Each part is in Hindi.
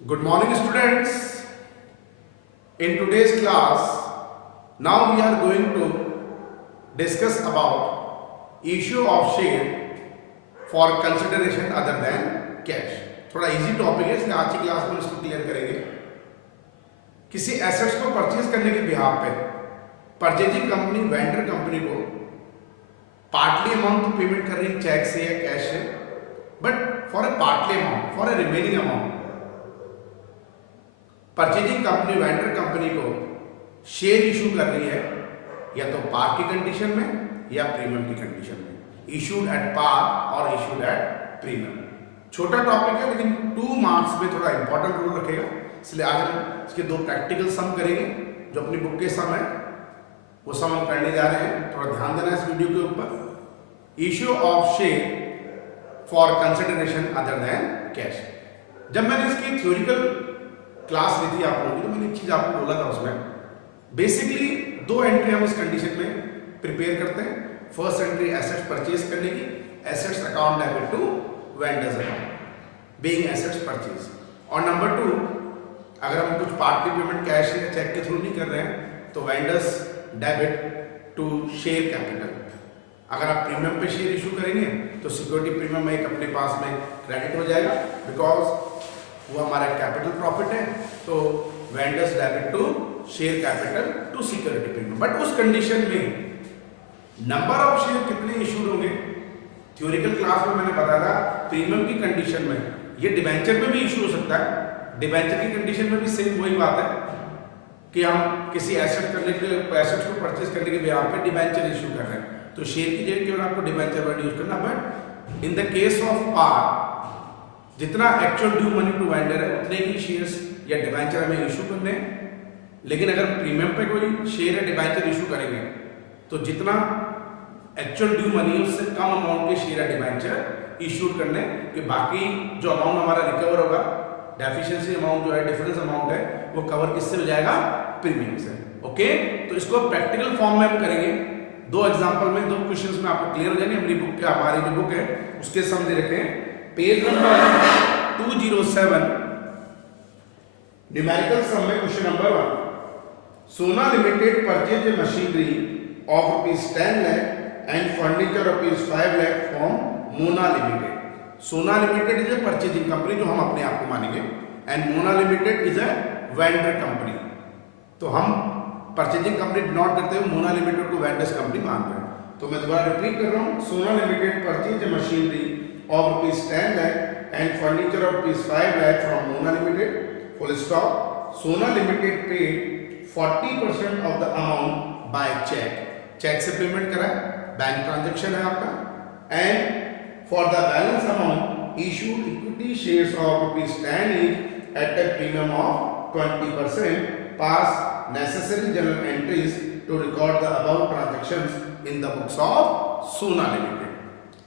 Good morning, students. In today's class, now we are going to discuss about issue of share for consideration other than cash. थोड़ा इजी टॉपिक है, इसलिए आज की क्लास में इसको क्लियर करेंगे. किसी एसेट्स को परचेज करने के बिहाफ पे परचेजिंग कंपनी वेंडर कंपनी को पार्टली अमाउंट तो पेमेंट कर रही है चेक से या कैश से, but for a partly amount, for a remaining amount purchasing company vendor company को शेयर इशू कर रही है या तो पार की कंडीशन में या प्रीमियम की कंडीशन में. इशूड एट पार और इशूड एट प्रीमियम. छोटा टॉपिक है लेकिन 2 मार्क्स में थोड़ा इंपॉर्टेंट रोल रखेगा, इसलिए आज हम इसके 2 प्रैक्टिकल सम करेंगे. जो अपनी बुक के सम है वो सम हम करने जा रहे हैं. थोड़ा ध्यान देना इस वीडियो के ऊपर. Issue of share for consideration other than cash. जब मैंने इसकी थ्योरिकल क्लास ली थी आप लोगों की, तो मैंने एक चीज आपको बोला था उसमें. बेसिकली 2 एंट्री हम इस कंडीशन में प्रिपेयर करते हैं. फर्स्ट एंट्री एसेट्स परचेज करने की, assets account debit to vendors account being assets purchase. और नंबर 2, अगर हम कुछ पार्टली पेमेंट कैश या चेक के थ्रू नहीं कर रहे हैं तो vendors debit to share capital. अगर आप प्रीमियम पे शेयर इशू करेंगे तो सिक्योरिटी प्रीमियम एक अपने पास में क्रेडिट हो जाएगा, बिकॉज वो हमारा कैपिटल प्रॉफिट है. तो vendors debit to share capital to security premium. But उस कंडीशन में नंबर ऑफ शेयर कितने इशूड होंगे, थ्योरिकल क्लास में मैंने बताया था. प्रीमियम की कंडीशन में ये डिबेंचर में भी इशू हो सकता है. डिबेंचर की कंडीशन में भी सेम वही बात है कि हम किसी एसेट को परचेज करने के बिहाफ पे डिबेंचर इशू कर रहे हैं, तो शेयर की जगह केवल आपको डिबेंचर वर्ड यूज करना. But in the case of par, जितना actual due money to vendor है उतने ही शेयर्स या डिबेंचर हमें इशू करने हैं. लेकिन अगर प्रीमियम पे कोई शेयर या डिबेंचर इशू करेंगे तो जितना एक्चुअल ड्यू मनी उससे कम अमाउंट के शेयर या डिबेंचर इशू करने कि बाकी जो अमाउंट हमारा रिकवर होगा, डेफिशिएंसी अमाउंट जो है, डिफरेंस अमाउंट है, वो कवर किससे हो जाएगा, प्रीमियम से. ओके, तो इसको प्रैक्टिकल फॉर्म में हम करेंगे. 2 एग्जांपल में 2 क्वेश्चंस में आपको क्लियर हो जाएंगे. हमारी बुक के, हमारी जो बुक है उसके सम दे रखे हैं. पेज नंबर 207, न्यूमेरिकल सम में question number 1. Sona limited purchase a machinery of ₹10 lakh and furniture ₹5 lakh from Mona limited. Sona limited is a purchasing company जो हम अपने आप को मानेंगे, and Mona limited is a vendor company. तो हम परचेजिंग कंपनी डिनोट करते हुए मोना लिमिटेड को वेंडर्स कंपनी मान रहे हैं. तो मैं दोबारा रिपीट कर रहा हूं. सोना limited purchase a machinery of ₹10 lakh and furniture of ₹5 lakh from Mona Limited. Full stop. Sona Limited paid 40% of the amount by check. Cheque से पेमेंट करा, बैंक ट्रांजेक्शन है आपका. And for the balance amount issued equity shares of ₹10 each at a premium of 20%. Pass necessary journal entries to record the above transactions in the books of Sona Limited.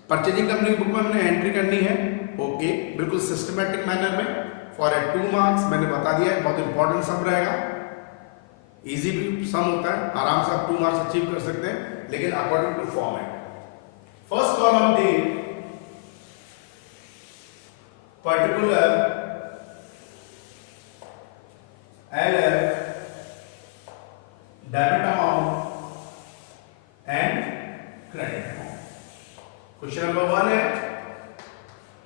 Purchasing company की बुक में हमने एंट्री करनी है. ओके, बिल्कुल सिस्टमैटिक मैनर में. फॉर ए 2 मार्क्स मैंने बता दिया है, बहुत इंपॉर्टेंट सम रहेगा. इजी भी सम होता है, आराम से आप 2 मार्क्स अचीव कर सकते हैं, लेकिन according to format. First column the particular LF debit amount and credit amount. Question number 1 है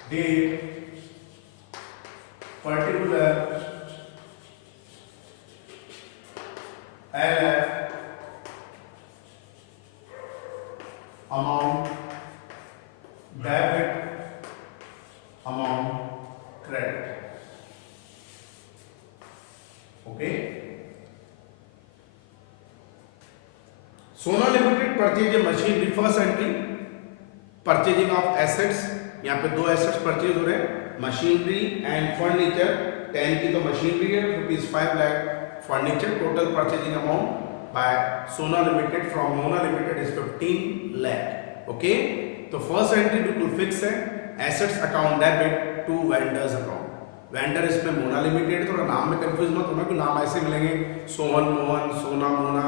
date particular LF amount debit amount credit. Okay, Sona limited purchase machinery. First entry purchasing of assets. यहाँ पे 2 एसेट्स परचेज हो रहे हैं, मशीनरी एंड फर्नीचर. 10 की तो मशीनरी है, ₹5 lakh furniture. Total purchasing amount by Sona limited from Mona limited is 15 lakh. Okay, तो फर्स्ट एंट्री बिल्कुल फिक्स है. Assets account debit to vendors account. Vendor इसमें मोना लिमिटेड. थोड़ा नाम में कंफ्यूज मत होना, कि नाम ऐसे मिलेंगे, सोहन, मोहन, सोना, मोना,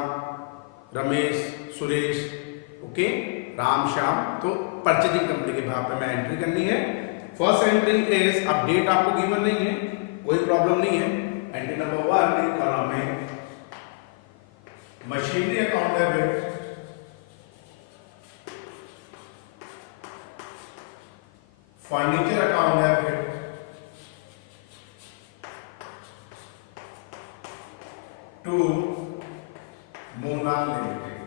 रमेश, सुरेश, ओके, राम, श्याम. तो परचेजिंग कंपनी के भाव पे मैं एंट्री करनी है. फर्स्ट एंट्री इज, अब डेट आपको गिवन नहीं है, कोई प्रॉब्लम नहीं है। एंट्री नंबर 1 कॉलम में machinery account debit, furniture account debit, to Mona limited.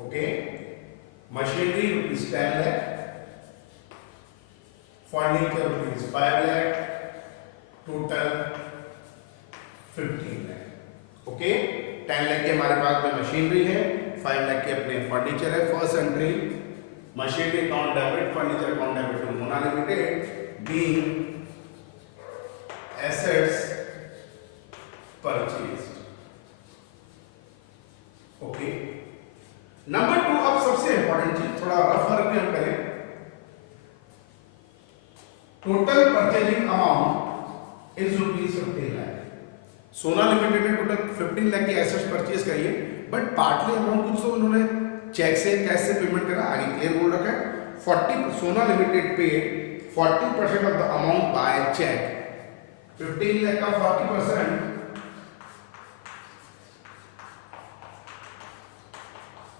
Okay, machinery ₹10 lakh, furniture ₹5 lakh, total 15 lakh। Okay, 10 lakh की हमारे पास में मशीनरी है, 5 लाख के अपने फर्नीचर है। First entry machinery account debit, furniture account debit to Mona limited being assets purchased. Okay, number 2, अब सबसे इंपॉर्टेंट चीज, थोड़ा रफ वर्क भी हम करें। Total purchasing amount is ₹15 lakh। सोना लिमिटेड ने टोटल 15 लाख की एसेट्स परचेज करी है, बट पार्टली अमाउंट कुछ तो उन्होंने चेक से, कैश से पेमेंट करा। आगे क्लियर बोल रखा है 40 सोना लिमिटेड पे 40% of the amount by cheque. 15 lakh का 40%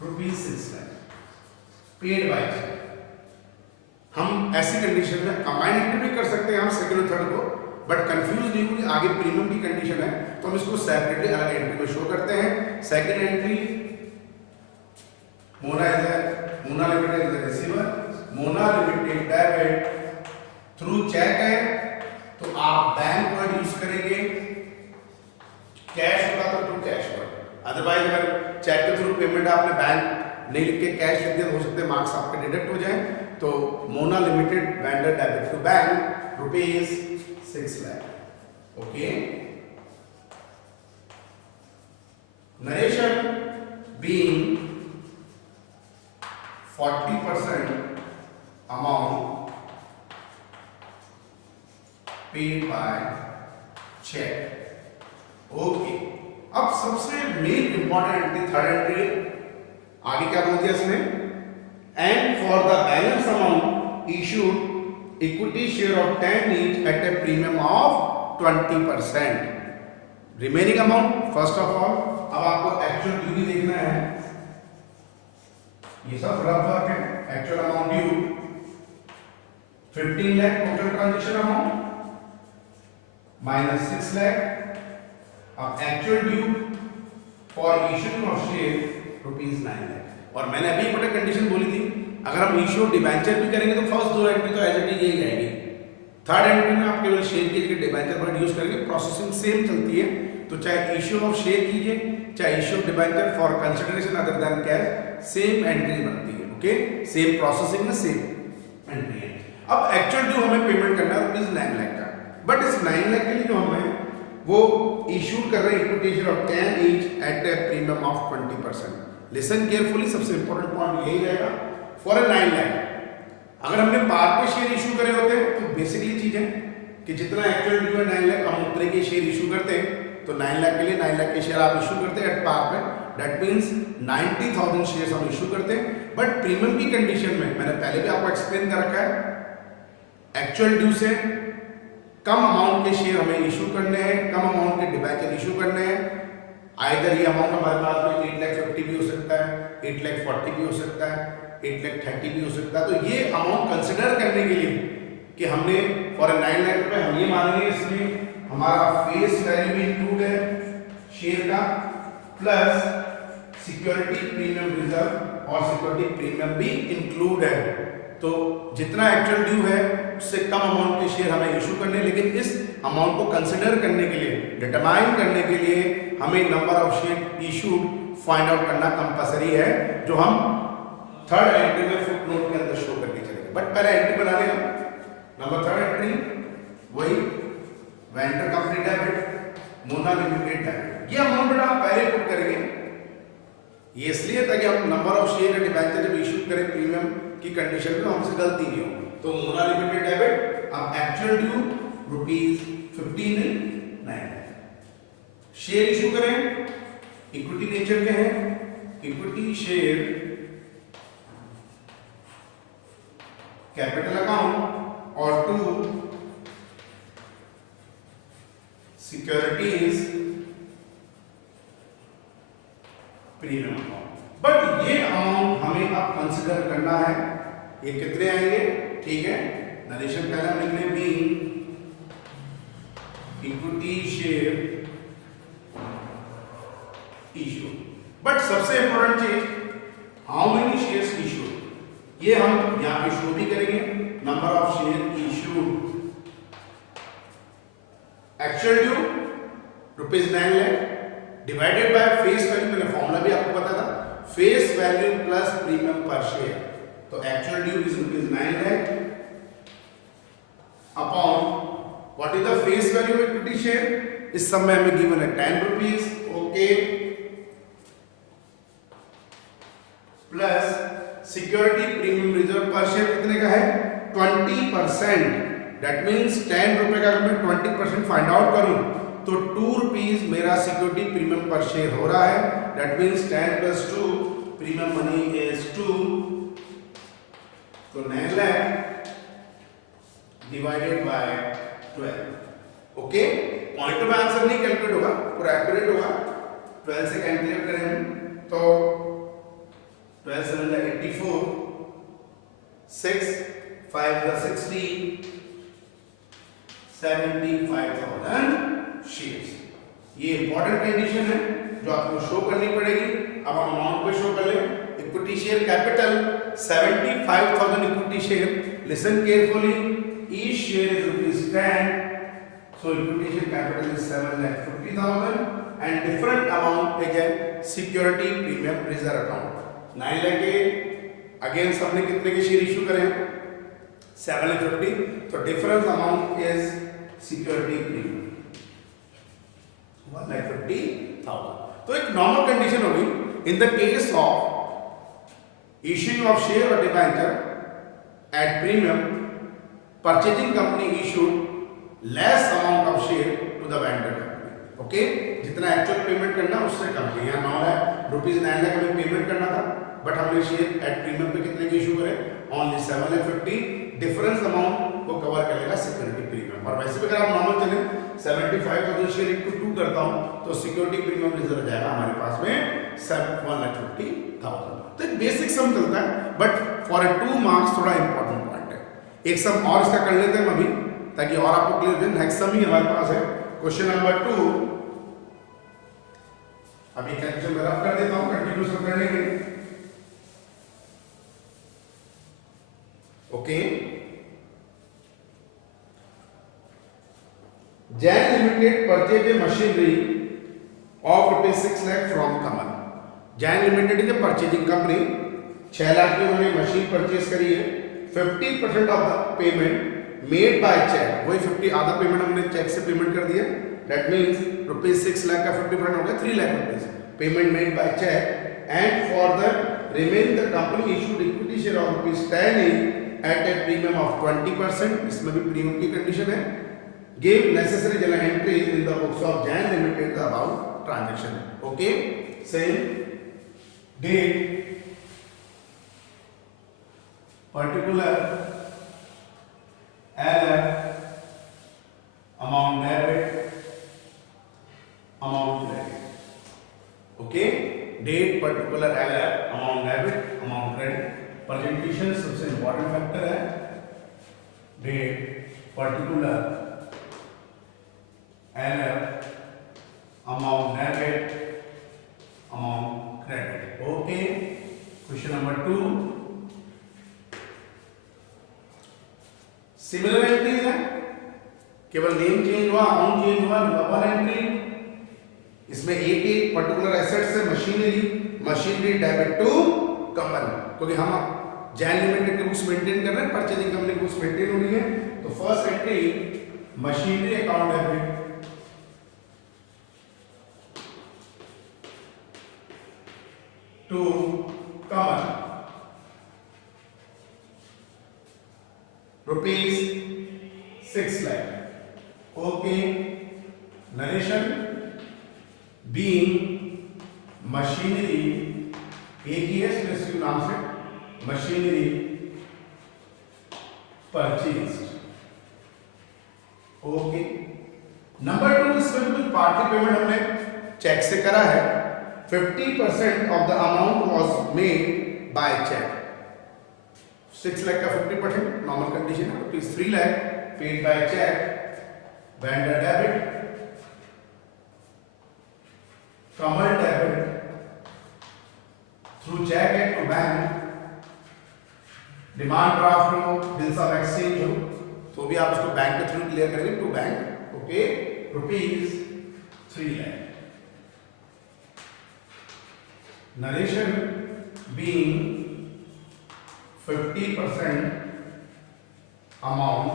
₹6 lakh पेड बाय चेक। हम ऐसी कंडीशन में कंबाइंड एंट्री भी कर सकते हैं हम सेकंड और थर्ड को, बट कंफ्यूज नहीं होगी, आगे प्रीमियम की कंडीशन है तो हम इसको सेपरेटली अलग एंट्री में शो करते हैं। Second entry Mona limited is receiver, Mona limited debit through cheque है तो आप बैंक वर्ड यूज करेंगे, कैश होगा तो थ्रू कैश वर्ड। अदरवाइज अगर चेक के थ्रू पेमेंट आपने बैंक नहीं लिख के कैश लिख दिया तो हो सकते हैं मार्क्स आपके डिडक्ट हो जाए। तो Mona limited vendor debit to bank ₹6 lakh। Okay, narration being 40% amount paid by cheque. Okay, अब सबसे main important entry third entry, आगे क्या बोल दिया इसने, and for the balance amount issued equity share of 10 each at a premium of 20%। Remaining amount first of all, अब आपको एक्चुअल ड्यू भी देखना है, ये सब रफ वर्क है। Actual amount due 15 lakh total transaction amount minus 6 lakh. अब actual due for issuing of share ₹9 lakh. और मैंने अभी एक कंडीशन बोली थी, अगर हम इश्यू डिबेंचर भी करेंगे तो फर्स्ट 2 एंट्री तो एज इट इज यही आएगी। थर्ड एंट्री में आप केवल शेयर के लिए डिबेंचर वर्ड यूज करेंगे, प्रोसेसिंग सेम चलती है। तो चाहे इश्यू ऑफ शेयर कीजिए, चाहे issue of debenture for consideration other than cash, same entry बनती है। ओके, सेम प्रोसेसिंग में सेम एंट्री है। अब एक्चुअल ड्यू हमें पेमेंट करना है ₹9 लाख का, बट इस 9 लाख के लिए जो हमें वो इशू कर रहे हैं equity share of 10 each at a premium of 20%। Listen carefully, सबसे इंपॉर्टेंट पॉइंट यही रहेगा। फॉर ए 9 लाख अगर हमने पार पे शेयर इशू करे होते तो बेसिकली चीज है कि जितना एक्चुअल ड्यू है 9 लाख, हम उतने के शेयर इशू करते तो 9 लाख के लिए 9 लाख के शेयर आप इशू करते एट पार पे, दैट मींस 90,000 शेयर्स हम इशू करते। बट प्रीमियम की कंडीशन में मैंने पहले भी आपको एक्सप्लेन कर रखा है, एक्चुअल ड्यू से कम अमाउंट के शेयर हमें इशू करने हैं, कम अमाउंट के डिबेंचर इशू करने हैं। आइदर ये अमाउंट हमारे पास में 8,50,000 भी हो सकता है, 8,40,000 भी हो सकता है, 8,30,000 भी हो सकता है। तो ये अमाउंट कंसिडर करने के लिए कि हमने फॉर 9 लाख रुपए हम ये मानेंगे इसमें हमारा फेस वैल्यू भी इंक्लूड है शेयर का, प्लस सिक्योरिटी प्रीमियम रिजर्व और सिक्योरिटी प्रीमियम भी इंक्लूड है। तो जितना एक्चुअल ड्यू है उससे कम अमाउंट के शेयर हमें इशू करने, लेकिन इस अमाउंट को कंसिडर करने के लिए, डिटरमाइन करने के लिए हमें number of share issued find out करना कंपलसरी है, जो हम थर्ड एंट्री में फुट नोट के अंदर शो करके चलेंगे। बट पहले एंट्री बना लें हम। नंबर थर्ड एंट्री वही vendor company debit, Mona limited debit. ये अमाउंट आप पहले पुट करेंगे, ये इसलिए ताकि हम नंबर ऑफ शेयर या डिबेंचर जब इशू करें प्रीमियम की कंडीशन में हमसे गलती नहीं हो। तो मोना लिमिटेड डेबिट, अब एक्चुअल ड्यू ₹15,900। शेयर इशू करें, इक्विटी नेचर के हैं, इक्विटी शेयर कैपिटल अकाउंट और to securities premium amount. But ये अमाउंट हमें अब कंसिडर करना है, ये कितने आएंगे, ठीक है। नरेशन पहले हम लिख लें, be equity share issue. But सबसे इंपॉर्टेंट चीज, हाउ मेनी शेयर्स इशू, ये हम यहां पे शो भी करेंगे। Number of share issue, actual due ₹9 lakh divided by face value, मैंने फॉर्मूला भी आपको पता था, face value plus premium per share. तो actual due is ₹9 lakh upon what is the face value of equity share, इस समय हमें गिवन है 10 rupees, okay, plus security premium reserve पर शेयर कितने का है 20%। दैट मीन्स 10 रुपए का अगर मैं 20% फाइंड आउट करूं तो 2 रुपीज मेरा सिक्योरिटी प्रीमियम पर शेयर हो रहा है। That means 10 plus 2, premium money is 2, तो 9 lakh divided bye 12। Okay, point में आंसर नहीं कैलकुलेट होगा, पूरा एक्यूरेट होगा। 12 से कैलकुलेट करें तो 12 7 84, 6 5 60, 75,000 शेयर्स। ये इंपॉर्टेंट कंडीशन है जो आपको शो करनी पड़ेगी। अब हम अमाउंट पे शो कर ले, equity share capital 75,000 equity share, listen carefully, each share is ₹10, so equity share capital is 7,50,000 and different amount again security premium reserve account 9 lakh के अगेन सबने कितने के शेयर इशू करें 750, तो difference amount is security premium 1,50,000। तो एक नॉर्मल कंडीशन होगी in the case of issuing of share और debenture at premium, purchasing company issued less amount of share to the vendor company. Okay, जितना एक्चुअल पेमेंट करना उससे कम। यहाँ 9 लाख रुपीज 9 लाख हमें पेमेंट करना था, बट हमने शेयर एट प्रीमियम पे कितने के इशू करे, ओनली 750। डिफरेंस अमाउंट को कवर करेगा सिक्योरिटी प्रीमियम। और वैसे भी अगर आप नॉर्मल चले 75,000 शेयर इंटू 2 करता हूं तो सिक्योरिटी प्रीमियम रिजर्व जाएगा हमारे पास में 1,50,000। तो एक बेसिक सम चलता है, बट फॉर 2 मार्क्स थोड़ा इंपॉर्टेंट पॉइंट है। एक सम और इसका कर लेते हैं हम अभी, ताकि और आपको क्लियर हो जाए। नेक्स्ट सम ही हमारे पास है, क्वेश्चन नंबर 2। अभी कैलकुलेशन मैं रफ कर देता हूं कंटिन्यू सब करने के। Okay, Jain limited purchase a machinery of ₹6 lakh from Kamal. Jain limited is a purchasing company, 6 lakh की उन्होंने मशीन परचेज करी है। 50% of the payment made by cheque, वही 50 आधा पेमेंट हमने चेक से पेमेंट कर दिया। दैट मींस ₹6 लाख का 50% हो गया 3 lakh rupees payment made by cheque. And for the remain the company issued equity share of ₹10 at a premium of 20%, इसमें भी प्रीमियम की कंडीशन है। Give necessary journal entries in the books of Jain limited about transaction. Okay, same date, particular error, amount debit, amount credit. Okay, date, particular error, amount debit, amount credit. Presentation सबसे important factor है, date, particular error, amount debit, amount credit. Okay, question number 2. Similar entries है, केवल नेम चेंज हुआ, अमाउंट चेंज हुआ, डबल एंट्री। इसमें एक पर्टिकुलर एसेट से मशीनरी डेबिट टू कमल, क्योंकि हम जैन लिमिटेड के बुक्स मेंटेन कर रहे हैं, परचेजिंग कंपनी की बुक्स मेंटेन हो रही है। तो first entry machinery account debit to Kamal ₹6 lakh. Okay, narration being machinery, एक ही है स्पेसिफिक नाम से, मशीनरी परचेज। ओके, नंबर 2, इसमें भी कुछ पार्टली पेमेंट हमने चेक से करा है। 50% of the amount was made by cheque. 6 lakh का 50% नॉर्मल कंडीशन है, rupees 3 lakh paid by cheque, vendor debit, कमर debit through cheque at to bank, demand draft हो, बिल्स ऑफ एक्सचेंज हो तो भी आप उसको बैंक के थ्रू क्लियर करेंगे to bank. Okay, rupees 3 lakh. Narration being 50% amount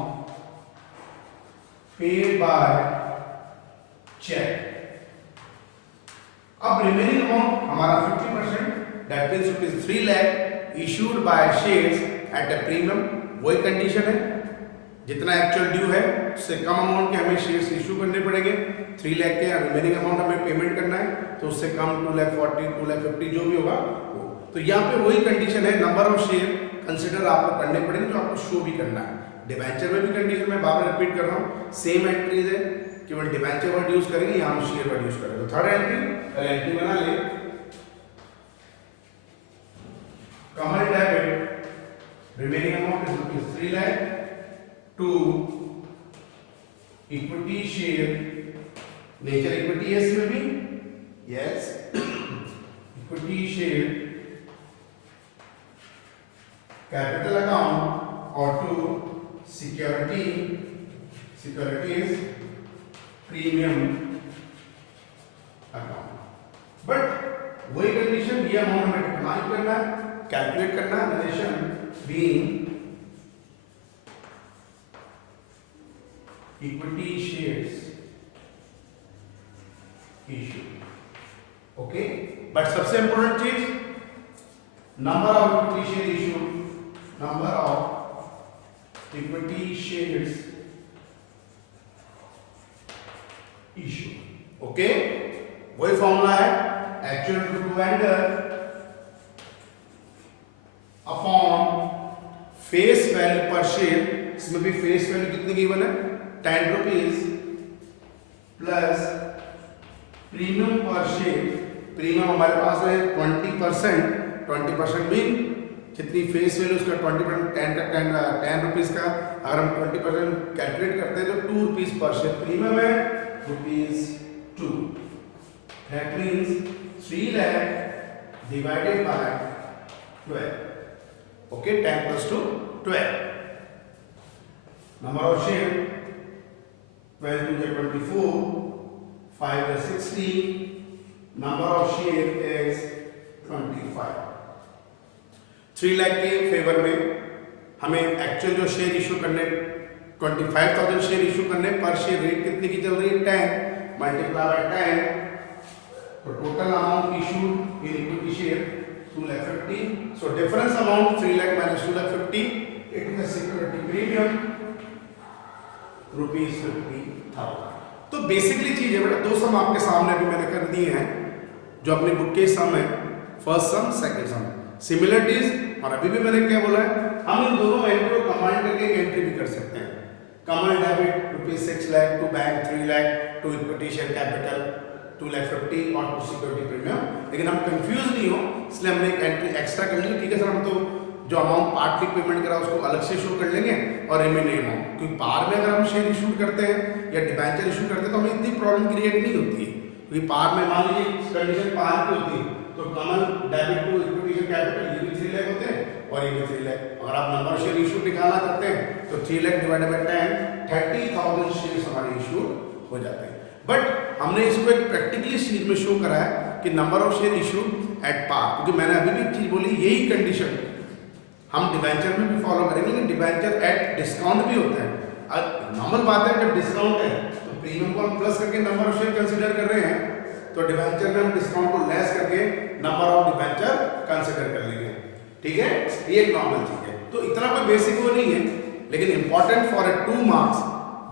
paid by check। अब रिमेनिंग अमाउंट हमारा 50%, that means rupees 3 lakh issued by shares at a premium. वही कंडीशन है, जितना एक्चुअल ड्यू है उससे कम अमाउंट के हमें शेयर्स इशू करने पड़ेंगे। 3 लाख के रिमेनिंग अमाउंट हमें पेमेंट करना है तो उससे कम 2,40,000 2,50,000 जो भी होगा वो। तो यहाँ पे वही कंडीशन है, नंबर ऑफ शेयर कंसिडर आपको करने पड़ेंगे जो आपको शो भी करना है। डिबेंचर में भी कंडीशन में बार बार रिपीट कर रहा हूँ, सेम एंट्रीज है, केवल डिबेंचर वर्ड यूज करेंगे, यहाँ हम शेयर वर्ड यूज करेंगे। तो थर्ड एंट्री बना ले, Kamar debit, remaining amount is rupees 3 lakh to equity share, nature equity है इसमें भी, yes, equity share capital account और to securities premium account. But वही कंडीशन, ये अमाउंट हमें डिटरमाइन करना है, कैलकुलेट करना है। Narration being equity shares issue. Okay, but सबसे इंपॉर्टेंट चीज, number of equity share issue, number of equity shares issue. Okay, वही फॉर्मूला है, actual to vendor upon face value पर शेयर। इसमें भी फेस वैल्यू कितनी गिवन है, 10 rupees plus premium per share. Premium हमारे पास है 20%, 20% भी जितनी फेस वैल्यू उसका 20% 10 रुपीज का, अगर हम 20% कैलकुलेट करते हैं तो 2 रुपीज पर शेयर प्रीमियम है, rupees 2। That means 3 lakh divided bye 12। Okay, 10 plus 2 12। Number of share 12 to the 24, 5 is 60, number of share is 25। 3 lakh के फेवर में हमें एक्चुअल जो शेयर इशू करने 25,000 शेयर इशू करने, पर शेयर रेट कितने की चल रही है, 10 मल्टीप्लाई बाय 10, तो total amount issued in equity share 2,50,000। So difference amount 3 lakh minus 2,50,000, it is security premium rupees 50,000। तो बेसिकली चीज है बेटा, 2 सम आपके सामने अभी मैंने कर दिए हैं जो अपनी बुक के सम है, फर्स्ट सम सेकंड सम। सिमिलरिटीज, और अभी भी मैंने क्या बोला है, हम इन दोनों एंट्री को कंबाइन करके एक एंट्री भी कर सकते हैं। Kamar debit rupees 6 lakh to bank 3 lakh to equity share capital 2,50,000 और टू सिक्योरिटी प्रीमियम। लेकिन हम कंफ्यूज नहीं हो इसलिए हमने एक एंट्री एक्स्ट्रा कर ली। ठीक है सर, हम तो जो अमाउंट पार्ट की पेमेंट करा उसको अलग से शो कर लेंगे और रिमेनिंग अमाउंट, क्योंकि पार में अगर हम शेयर इशू करते हैं या डिबेंचर इशू करते हैं तो हमें इतनी प्रॉब्लम क्रिएट नहीं होती है, क्योंकि पार में मान लीजिए कंडीशन पार की होती है तो Kamal debit to equity share capital ये भी 3 लाख होते हैं और ये भी 3 लाख। अगर आप नंबर शेयर इशू निकालना करते हैं तो 3 लाख डिवाइडेड बाय 10, 30,000 शेयर्स हमारे इशू हो जाते हैं। बट हमने इसको एक प्रैक्टिकली चीज में शो करा है कि number of share issue at par, क्योंकि मैंने अभी भी एक चीज बोली, यही कंडीशन हम डिबेंचर में भी फॉलो करेंगे, लेकिन डिबेंचर एट डिस्काउंट भी होता है। नॉर्मल बात है जब डिस्काउंट है तो प्रीमियम को हम प्लस करके नंबर ऑफ शेयर कंसीडर कर रहे हैं, तो डिबेंचर में हम डिस्काउंट को लेस करके नंबर ऑफ डिबेंचर कंसीडर कर लेंगे। ठीक है, ये एक नॉर्मल चीज है। तो इतना कोई बेसिक वो नहीं है, लेकिन इंपॉर्टेंट फॉर 2 मार्क्स,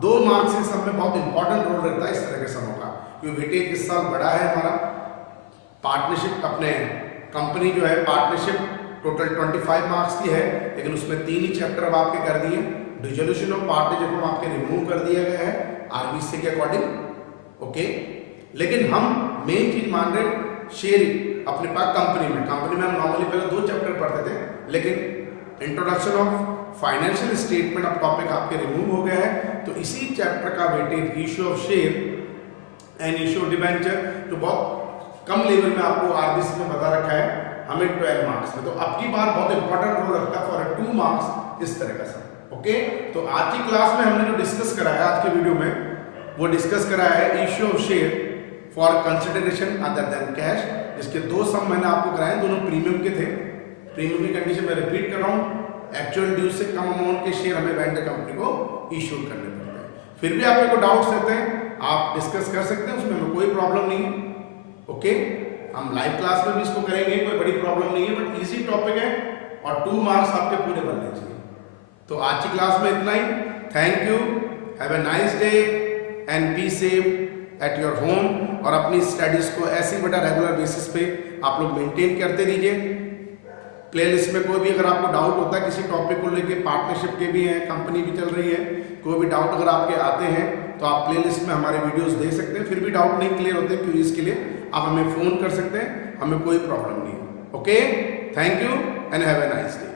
2 मार्क्स के सब में बहुत इंपॉर्टेंट रोल रहता है इस तरह के समों का, क्योंकि वेटेज इस साल बड़ा है हमारा। पार्टनरशिप अपने कंपनी जो है पार्टनरशिप टोटल 25 मार्क्स की है, लेकिन उसमें 3 ही चैप्टर अब आपके कर दिए। डिसोल्यूशन ऑफ पार्टनरशिप आपके रिमूव कर दिया गया है, आरबीसी के अकॉर्डिंग, ओके। लेकिन हम मेन चीज मान रहे शेयर अपने पास कंपनी में हम नॉर्मली पहले 2 चैप्टर पढ़ते थे, लेकिन introduction of financial statement of topic आपके रिमूव हो गया है, तो इसी चैप्टर का weightage issue of share and issue of debenture तो बहुत कम लेवल में आपको आरबीसी में बता रखा है हमें 12 मार्क्स में। तो अब की बार बहुत इंपॉर्टेंट रोल रखता है फॉर 2 मार्क्स इस तरह का सर, ओके। तो आज की क्लास में हमने जो डिस्कस कराया आज के वीडियो में, वो डिस्कस कराया है issue of share for consideration other than cash, जिसके 2 सम मैंने आपको कराए, दोनों प्रीमियम के थे। प्रीमियम की कंडीशन में रिपीट कर रहा हूँ, एक्चुअल ड्यूज से कम अमाउंट के शेयर हमें वेंडर कंपनी को इशू करने पड़ते हैं। फिर भी आपके को डाउट्स रहते हैं, आप डिस्कस कर सकते हैं, उसमें हमें कोई प्रॉब्लम नहीं है, ओके। हम लाइव क्लास में भी इसको करेंगे, कोई बड़ी प्रॉब्लम नहीं है, बट इजी टॉपिक है और 2 मार्क्स आपके पूरे बनने चाहिए। तो आज की क्लास में इतना ही। Thank you, have a nice day and be safe at your home. और अपनी स्टडीज को ऐसी बेटा रेगुलर बेसिस पे आप लोग मेंटेन करते रहिए। प्लेलिस्ट में कोई भी अगर आपको डाउट होता है किसी टॉपिक को लेके, पार्टनरशिप के भी हैं, कंपनी भी चल रही है, कोई भी डाउट अगर आपके आते हैं तो आप प्लेलिस्ट में हमारे वीडियोस देख सकते हैं। फिर भी डाउट नहीं क्लियर होते क्यूरीज के लिए आप हमें फ़ोन कर सकते हैं, हमें कोई प्रॉब्लम नहीं है, okay. Thank you and have a nice day.